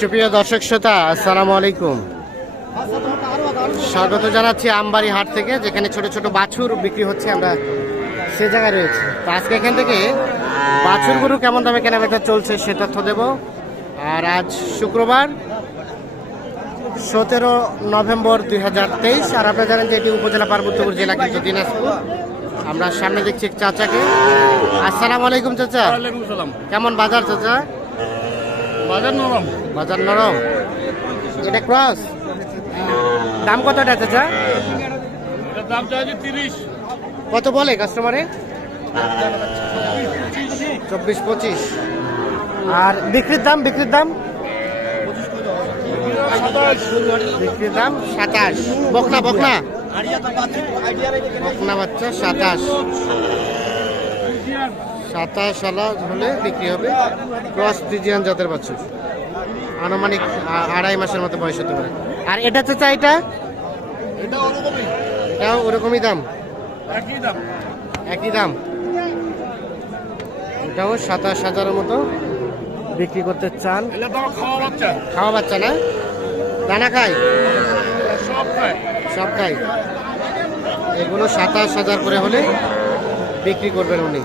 সুপ্রিয় দর্শক শ্রোতা আসসালামু আলাইকুম। স্বাগত জানাচ্ছি আমবাড়ি হাট থেকে যেখানে ছোট ছোট বাছুর বিক্রি হচ্ছে আমরা সে জায়গায় রয়েছে। তো আজকে এখান থেকে বাছুর গরু কেমন দামে কেনাবেচা চলছে সে তথ্য দেব। আর আজ শুক্রবার সতেরো নভেম্বর দুই হাজার তেইশ আর আপনারা জানেন যে এটি উপজেলা পার্বত্যপুর জেলা কিন্তু দিনাজপুর। আমরা সামনে দেখছি চাচাকে। আসসালামু আলাইকুম চাচা। কেমন বাজার চাচা? বাজার নরম। বাজার নরম? এটা ক্রস? দাম কত এটা চাচা? কত বলে কাস্টমারে চব্বিশ। পঁচিশ। আর বিক্রির দাম বিক্রির দাম? বিক্রির দাম সাতাশ। বকনা বকনা? বকনা বাচ্চা সাতাশ। সাতাশ সালা হলে বিক্রি হবে। ক্রস ডিজিয়ান জাতের বাচ্চা। আনুমানিক আড়াই মাসের মতো বয়স হতে পারে। আর এটা চাচা এটা? এটা এটাও ওরকমই দাম? একই দাম। একই দাম? এটাও সাতাশ হাজারের মতো বিক্রি করতে চান। খাওয়া বাচ্চা। খাওয়া বাচ্চা না? দানা খায়? সব খায়। সব খায়? এগুলো সাতাশ হাজার করে হলে বিক্রি করবেন উনি।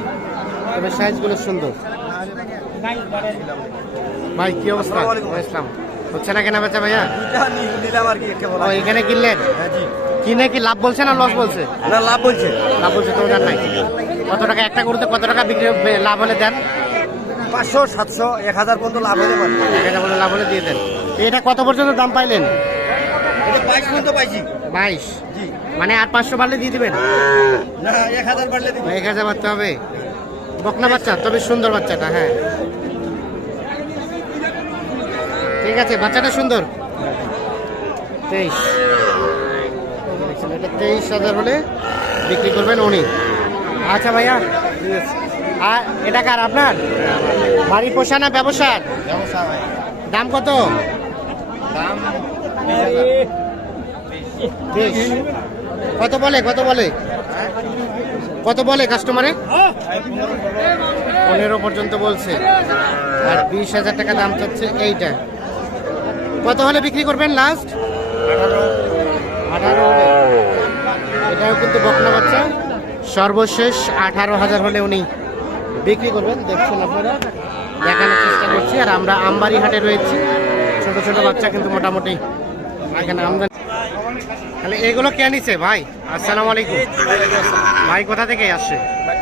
তবে সাইজগুলো সুন্দর। ভাই কি অবস্থা? ইসলাম হচ্ছে না কেনা বেচা ভাইয়া? নিলাম আর কি এখানে কিনলেন? হ্যাঁ জি। কিনে কি লাভ বলছে না লস বলছে? না লাভ বলছে। লাভ বলছে তো নাই। কত টাকা একটা করতে কত টাকা বিক্রি লাভ হলে দেন? পাঁচশো সাতশো এক হাজার পর্যন্ত লাভ পারে। এক হাজার বলে লাভ হলে দিয়ে দেন। এটা কত পর্যন্ত দাম পাইলেন? বাইশ পর্যন্ত পাইছি। বাইশ? জি। মানে আর পাঁচশো বাড়লে দিয়ে দিবেন? না এক হাজার বাড়লে এক হাজার বাড়তে হবে? বকনা বাচ্চা, তবে সুন্দর বাচ্চাটা হ্যাঁ। ঠিক আছে, বাচ্চাটা সুন্দর। তেইশ। এটা তেইশ হাজার হলে বিক্রি করবেন উনি। আচ্ছা ভাইয়া আর এটা কার, আপনার? বাড়ি পোষা না ব্যবসার দাম কত? বেশ কত বলে কত বলে? কত বলে কাস্টমারে পনেরো পর্যন্ত বলছে। আর বিশ হাজার টাকা দাম চাচ্ছে এইটা। কত হলে বিক্রি করবেন লাস্ট আঠারো। এটাও কিন্তু বকনা বাচ্চা। সর্বশেষ আঠারো হাজার হলে উনি বিক্রি করবেন। দেখছেন আপনারা? দেখানোর চেষ্টা করছি। আর আমরা আমবাড়ি হাটে রয়েছি। ছোট ছোট বাচ্চা কিন্তু মোটামুটি। এখানে আমদানি তাহলে এগুলো কে নিছে ভাই? আসসালামু আলাইকুম ভাই কোথা থেকে আসছে?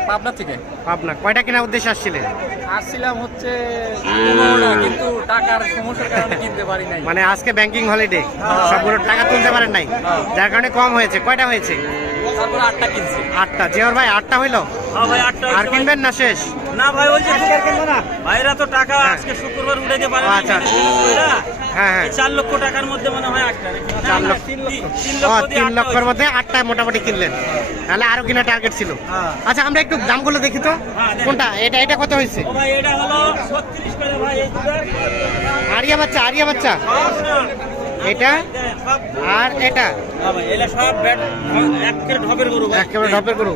পাবনা থেকে। পাবনা। কয়টা কেনার উদ্দেশ্যে আসছিলেন? আসছিলাম হচ্ছে কিন্তু টাকার সমস্যার কারণে কিনতে পারি নাই। মানে আজকে ব্যাংকিং হলিডে সবগুলো টাকা তুলতে পারেন নাই? যার কারণে কম হয়েছে। কয়টা হয়েছে? তারপর আটটা কিনছি। আটটা। জিওর ভাই আটটা হইল? হ্যাঁ আর কিনবেন না শেষ? না ভাই ওই যে ভাইরা তো টাকা আজকে শুক্রবার উঠাইতে পারে আচ্ছা। কইরা। হ্যাঁ হ্যাঁ। চার লক্ষ টাকার মধ্যে মনে হয় আটটা চার লক্ষ। তিন লক্ষের মধ্যে আটটা মোটামুটি কিনলেন। তাহলে আরও কিনা টার্গেট ছিল। হ্যাঁ। আচ্ছা আমরা একটু দাম দামগুলো দেখি তো। হ্যাঁ, কোনটা? এটা এটা কত হয়েছে? আরিয়া বাচ্চা আরিয়া বাচ্চা। এটা আর এটা? হ্যাঁ ভাই, এলা সব ব্যাট এক করে ঢপের গরু।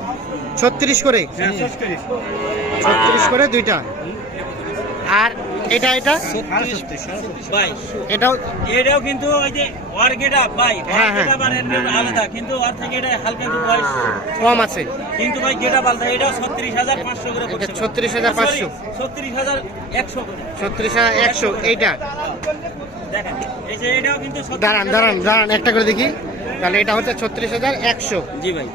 ছত্রিশ করে? হ্যাঁ, ছত্রিশ। করে দুইটা। আর এটা এটা? ভাই এটাও এটাও কিন্তু ওই যে ওর গেট আপ ভাই হ্যাঁ, হ্যাঁ। গেট আপ আর এর get up আলাদা কিন্তু ওর থেকে এটা হালকা একটু বয়স কম আছে। কিন্তু ভাই গেট আপ আলাদা এটাও ছত্রিশ হাজার পাঁচশো করে এটা পড়ছে। ভাই। ছত্রিশ হাজার পাঁচশো। ছত্রিশ হাজার একশো করে। ছত্রিশ হাজার একশো এইটা। দেখেন এই যে এটাও কিন্তু দাঁড়ান দাঁড়ান দাঁড়ান একটা করে দেখি। তাহলে এটা হচ্ছে ছত্রিশ হাজার একশো। জি ভাই।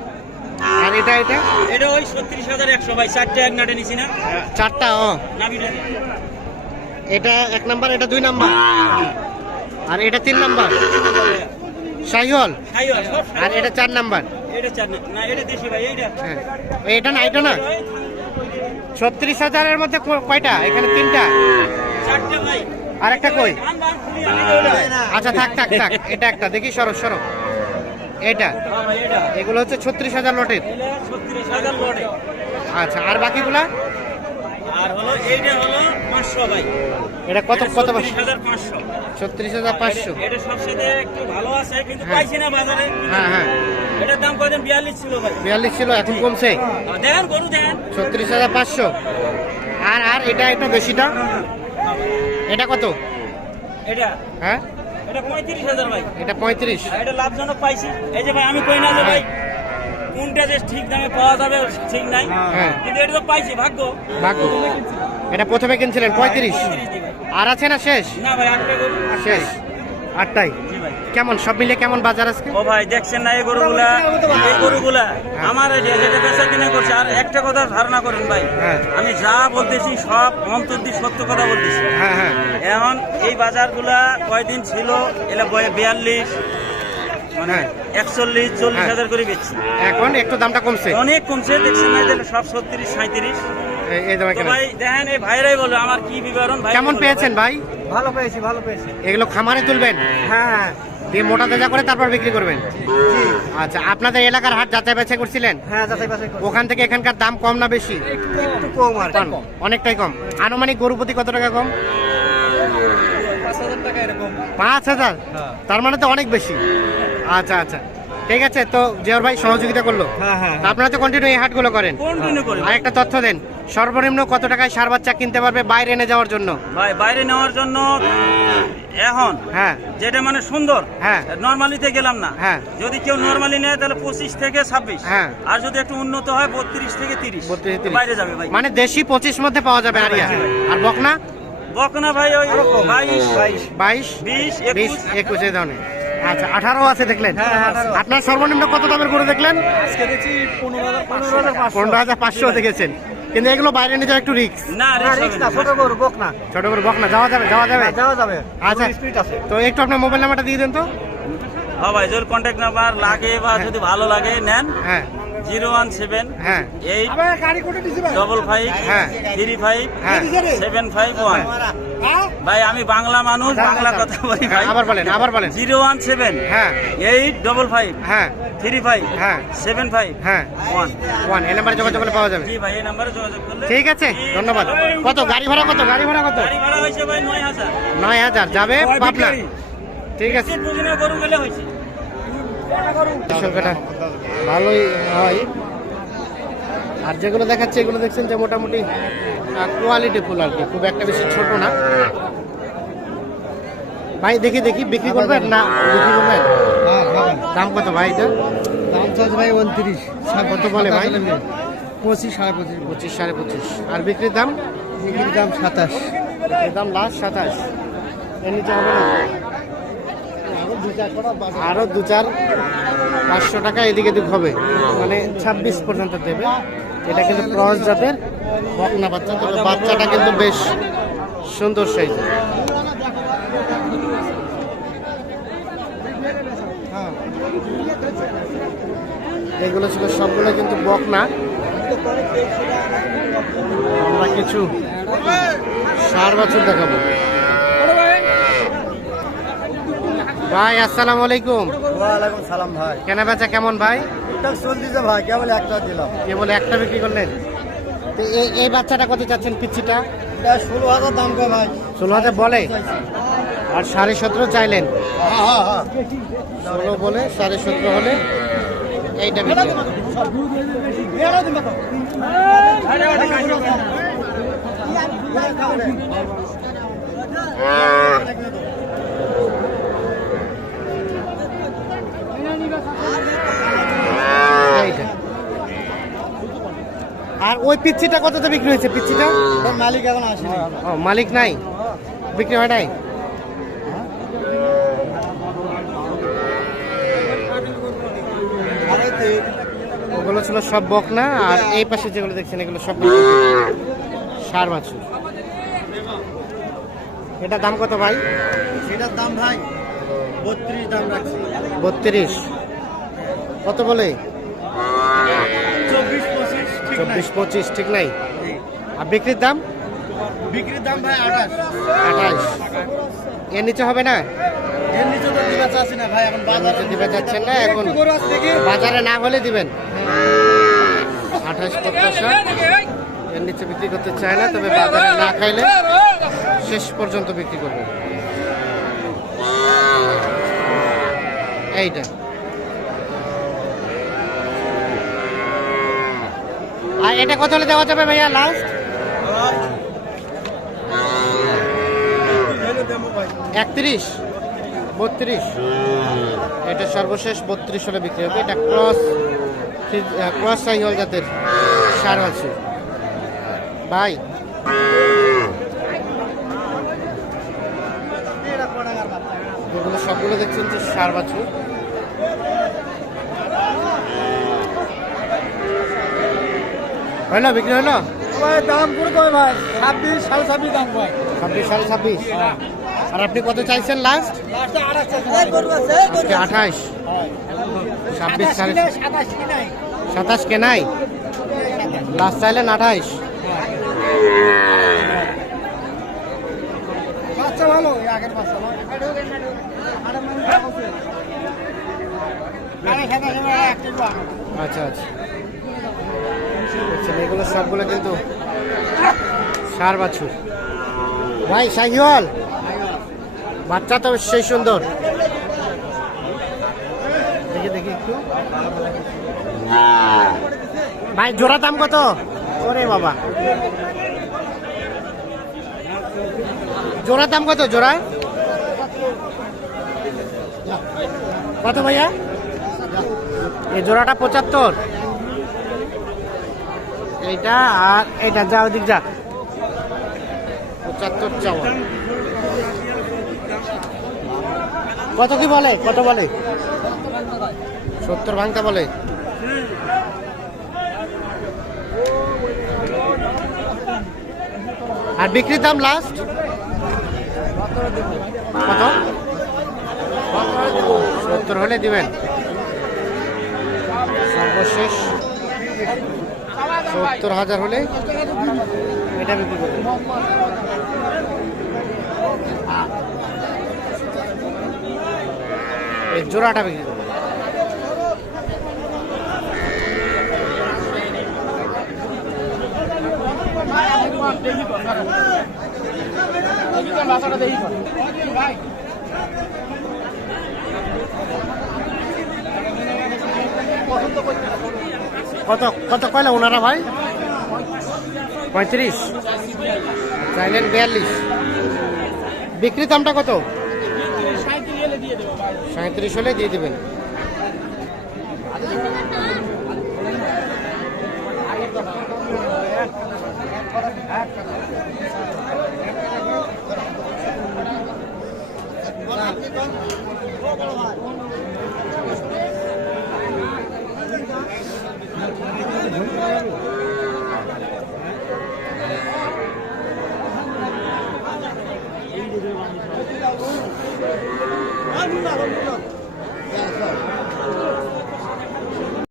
আর এটা এটা? এটা ওই ছত্রিশ হাজার একশো ভাই চারটে এক নাটে নিছি না। চারটা ও। এটা এক নাম্বার এটা দুই নাম্বার? আর এটা তিন নাম্বার? সব আর এটা চার নাম্বার? এটা না এটা হ্যাঁ। না ছত্রিশ হাজারের মধ্যে কয়টা? এখানে তিনটা? আর একটা কই। আচ্ছা থাক থাক থাক। এটা একটা দেখি সরো সরো। এটা? হ্যাঁ এগুলো হচ্ছে ছত্রিশ হাজার লটের। আচ্ছা আর বাকিগুলা? আর হলো এইটা হলো পাঁচশো ভাই। এটা কত কত ছত্রিশ হাজার পাঁচশো। ছত্রিশ হাজার পাঁচশো। এটা সবসাথে একটু ভালো আছে কিন্তু হ্যাঁ। পাইছি না বাজারে। হ্যাঁ হ্যাঁ। এটার দাম কত বিয়াল্লিশ ছিল ভাই। ছিল এখন কমছে। দেখেন গরু দেখেন। আর আর এটা একটু বেশিটা? এটা কত? এটা। হ্যাঁ? এটা পঁয়ত্রিশ হাজার ভাই। এটা পঁয়ত্রিশ। এটা লাভজনক পাইছি। এই যে ভাই আমি কই না যে ভাই কোনটা যে ঠিক দামে পাওয়া যাবে ঠিক নাই। হ্যাঁ। কিন্তু এটা তো পাইছি ভাগ্য। ভাগ্য। এটা প্রথমে কিনছিলেন পঁয়ত্রিশ। আর আছে না শেষ? না ভাই আটটা গরু শেষ। আটটাই কেমন? সব মিলে কেমন বাজার আজকে? ও ভাই দেখছেন না এই গরুগুলা? এই গরুগুলা আমার এই যেটা বেচা কিনে করছে আর একটা কথা ধারণা করেন ভাই হ্যাঁ। আমি যা বলতেছি সব অন্তর দিয়ে সত্য কথা বলতেছি। হ্যাঁ হ্যাঁ। এখন এই বাজারগুলা কয়দিন ছিল? এলা বয়ে বিয়াল্লিশ মানে হ্যাঁ। একচল্লিশ চল্লিশ হ্যাঁ। হাজার করে বেচছি। এখন একটু দামটা কমছে? অনেক কমছে দেখছেন না সব ছত্রিশ সাঁত্রিশ ভাই দেখেন এই ভাইরাই বলো আমার কি বিবরণ? কেমন পেয়েছেন ভাই? ভালো পেয়েছি ভালো পেয়েছি। এগুলো খামারে তুলবেন? হ্যাঁ। দিয়ে মোটা তাজা করে তারপর বিক্রি করবেন? আচ্ছা আপনাদের এলাকার হাট যাচাই বাছাই করছিলেন? হ্যাঁ যাচাই বাছাই ওখান থেকে এখানকার দাম কম না বেশি? একটু কম আর অনেকটাই কম। আনুমানিক গরু প্রতি কত টাকা কম? হাজার পাঁচ হাজার? হ্যাঁ। তার মানে তো অনেক বেশি। আচ্ছা আচ্ছা। ঠিক আছে তো জিয়র ভাই সহযোগিতা করল। হ্যাঁ হ্যাঁ তা আপনারা তো কন্টিনিউ এই হাটগুলো করেন। আর একটা তথ্য দেন সর্বনিম্ন কত টাকায় সার বাচ্চা কিনতে পারবে বাইরে এনে যাওয়ার জন্য? ভাই বাইরে নেওয়ার জন্য এখন হ্যাঁ। যেটা মানে সুন্দর হ্যাঁ। নর্মালিতে গেলাম না। হ্যাঁ। যদি কেউ নর্মালি নেয় তাহলে পঁচিশ থেকে ছাব্বিশ। হ্যাঁ। আর যদি একটু উন্নত হয় বত্রিশ থেকে তিরিশ। 32 30 বাইরে যাবে ভাই। মানে দেশি পঁচিশ মধ্যে পাওয়া যাবে আরিয়া। আর বকনা? বকনা ভাই ওই বাইশ। বাইশ। বিশ বিশ একুশ একুশ এই ধরনের। আচ্ছা আঠারো আছে দেখলেন? হ্যাঁ, হ্যাঁ, 18 আপনার সর্বনিম্ন কত দামের গরু দেখলেন? পনেরো হাজার পাঁচশো। দেখেছেন। কিন্তু এগুলো বাইরে নিয়ে যাওয়া একটু রিক্স না রিক্স না ছোট করে বক না। ছোট করে যাওয়া যাবে যাওয়া যাবে? যাওয়া যাবে। আচ্ছা স্পিড আছে। তো একটু আপনার মোবাইল নাম্বারটা দিয়ে দেন তো। হ্যাঁ ভাই জোর কন্ট্যাক্ট নাম্বার লাগে বা যদি ভালো লাগে নেন। হ্যাঁ। জিরো ওয়ান সেভেন হ্যাঁ। এইট ডবল ফাইভ হ্যাঁ। থ্রি ফাইভ হ্যাঁ। Seven five one. ভাই আমি বাংলা মানুষ বাংলা কথা বলি ভাই। আবার বলেন আবার বলেন। জিরো ওয়ান সেভেন হ্যাঁ। এইট ডবল ফাইভ হ্যাঁ। থ্রি ফাইভ হ্যাঁ। সেভেন ফাইভ হ্যাঁ। ওয়ান। ওয়ান। এই নাম্বারে যোগাযোগ করলে পাওয়া যাবে। জি ভাই এই নাম্বারে যোগাযোগ করলে ঠিক আছে। ধন্যবাদ। কত? গাড়ি ভাড়া কত? গাড়ি ভাড়া কত? গাড়ি ভাড়া হয়েছে ভাই নয় হাজার। নয় হাজার। যাবে পাবনা। ঠিক আছে। গরু গেলে হয়েছে। সংখ্যাটা ভালোই হয়। আর যেগুলো দেখাচ্ছে এগুলো দেখছেন যে মোটামুটি কোয়ালিটি ফুল আর কি খুব একটা বেশি ছোট না। ভাই দেখি দেখি বিক্রি করবেন না বিক্রি করবেন? দাম কত ভাই এটা? দাম চার্জ ভাই উনত্রিশ কত বলে ভাই? পঁচিশ সাড়ে পঁচিশ পঁচিশ সাড়ে পঁচিশ। আর বিক্রির দাম? বিক্রির দাম সাতাশ। দাম লাস্ট সাতাশ। এর নিচে হবে না? আরও দু চার পাঁচশো টাকা এদিকে এদিক হবে। মানে ছাব্বিশ পর্যন্ত দেবে। এটা কিন্তু ক্রস জাতের বকনা বাচ্চা। তবে বাচ্চাটা কিন্তু বেশ সুন্দর সাইজ এগুলো ছিল সবগুলো কিন্তু বকনা। আমরা কিছু সার বছর দেখাবো। ভাই আসসালামু আলাইকুম। ওয়ালাইকুম সালাম ভাই। কেনা বেচা কেমন ভাই? চলতেছে ভাই কেবল একটা দিলাম। কেবল একটা বিক্রি করলেন? তো এই বাচ্চাটা কত চাচ্ছেন পিচ্ছিটা? ষোলো হাজার দাম কয় ভাই। ষোলো হাজার বলে? আর সাড়ে সতেরো চাইলেন? হ্যাঁ হ্যাঁ ষোলো বলে সাড়ে সতেরো হলে এইটা বিক্রি আর ওই পিচ্ছিটা কততে বিক্রি হয়েছে? পিচ্ছিটা? মালিক এখন আসেনি। ও মালিক নাই? বিক্রি হয় নাই? ওগুলো ছিল সব বকনা আর এই পাশে যেগুলো দেখছেন এগুলো সব সার বাছুর এটা দাম কত ভাই? সেটার দাম ভাই বত্রিশ দাম রাখছি। বত্রিশ। কত বলে চব্বিশ পঁচিশ ঠিক নাই চব্বিশ পঁচিশ ঠিক নাই? আর বিক্রির দাম? বিক্রির দাম ভাই আঠাশ। আঠাশ। এর নিচে হবে না? এর নিচে তো দিবা চাচ্ছি না ভাই এখন দিবে না বাজারে না হলে দিবেন। আঠাশ প্রত্যাশা। এর নিচে বিক্রি করতে চায় না তবে বাজারে না খাইলে শেষ পর্যন্ত বিক্রি করবে। এইটা। আর এটা কত হলে দেওয়া যাবে ভাইয়া লাস্ট একত্রিশ। বত্রিশ। এটা সর্বশেষ বত্রিশ হলে বিক্রি হবে। এটা ক্রস ক্রস সাই হল জাতের সার আছে। ভাই। সবগুলো দেখছেন যে সার বাছুর। হইল বিক্রি হইল দাম করে কয় ভাই? ছাব্বিশ সাড়ে ছাব্বিশ দাম কয়। ছাব্বিশ সাড়ে ছাব্বিশ? আর আপনি কত চাইছেন লাস্ট আঠাশ ছাব্বিশ সাড়ে সাতাশ কেনাই? লাস্ট চাইলেন আঠাইশ ভালো? আগের আচ্ছা আচ্ছা। দেখছেন এগুলো সবগুলো কিন্তু সার বাছুর। ভাই শাহিওয়াল বাচ্চা তো সেই সুন্দর। দেখি দেখি একটু। ভাই জোড়া দাম কত? ওরে বাবা। জোড়া দাম কত জোড়া? কত ভাইয়া? এই জোড়াটা পঁচাত্তর। এইটা আর এইটা যা ওদিক যা। পঁচাত্তর চাওয়া। কত কি বলে? কত বলে? সত্তর ভাঙতে বলে। আর বিক্রির দাম লাস্ট কত? সত্তর হলে দিবেন। সর্বশেষ। সত্তর হাজার হলে এটা বিক্রি করবেন। এই জোড়াটা বিক্রি করবেন। কত কত কয়লা ওনারা ভাই? পঁয়ত্রিশ। চাইলেন বিয়াল্লিশ। বিক্রি দামটা কত? সাঁত্রিশ হলে দিয়ে দেবেন।